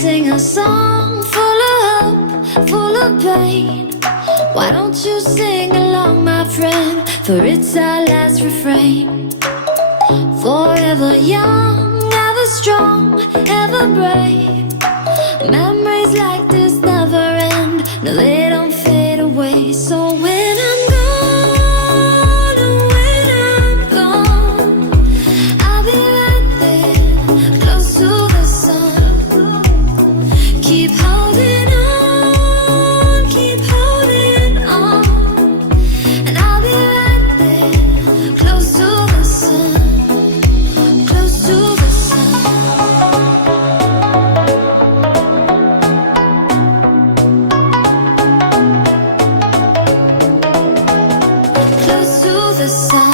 sing a song full of hope, full of pain. Why don't you sing along, my friend? For it's our last refrain. Forever young, ever strong, ever brave. Memories like this never end. No, they don't fade away. So when I'm gone, oh, when I'm gone, I'll be right there, close to the sun. Keep holding on, keep holding on, and I'll be right there, close to the sun, close to the sun. Close to the sun.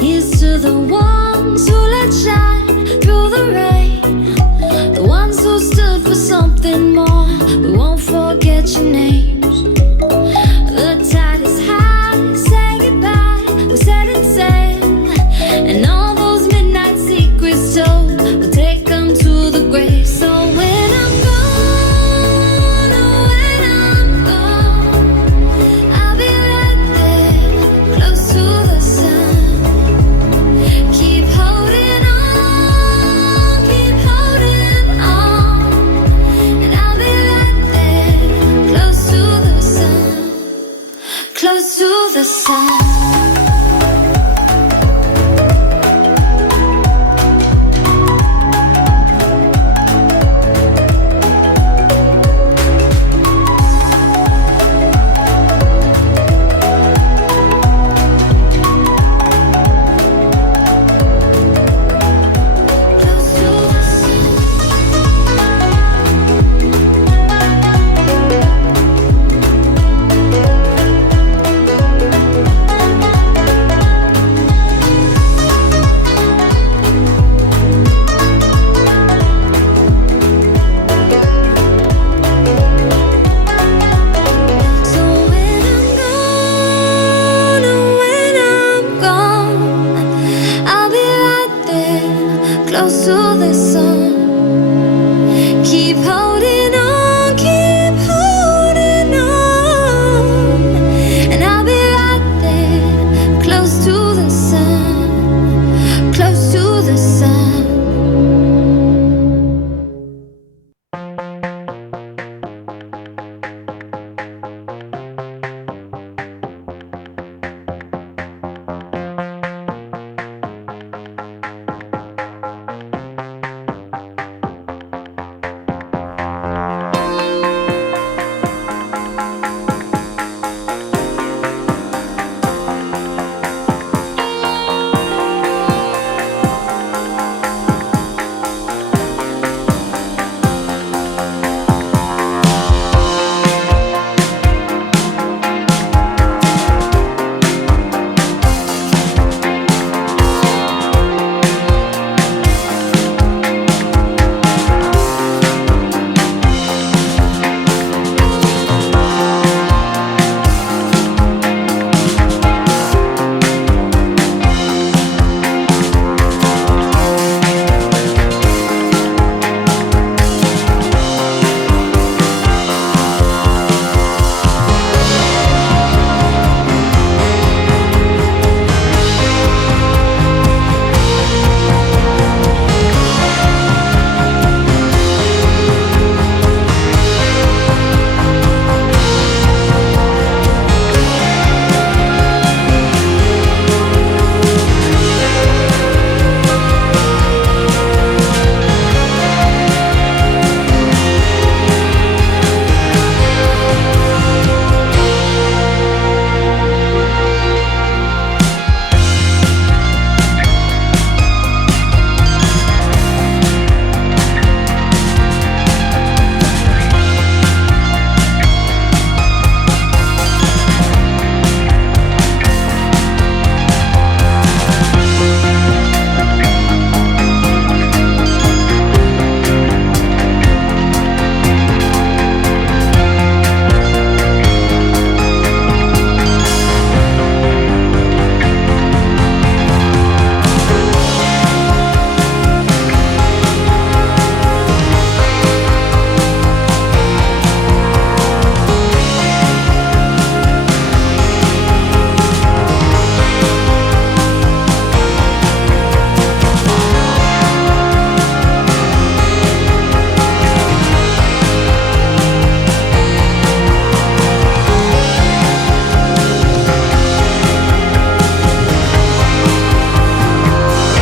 Here's to the ones who let shine through the rain, the ones who stood for something more. We won't forget your names. The tide is high, say goodbye, we set it sail, and all those midnight secrets told, we'll take them to the grave. So when I'm gone, oh, when I'm gone, I'll be right there, close to the sun. Keep holding on, keep holding on, and I'll be right there, close to the sun, close to the sun.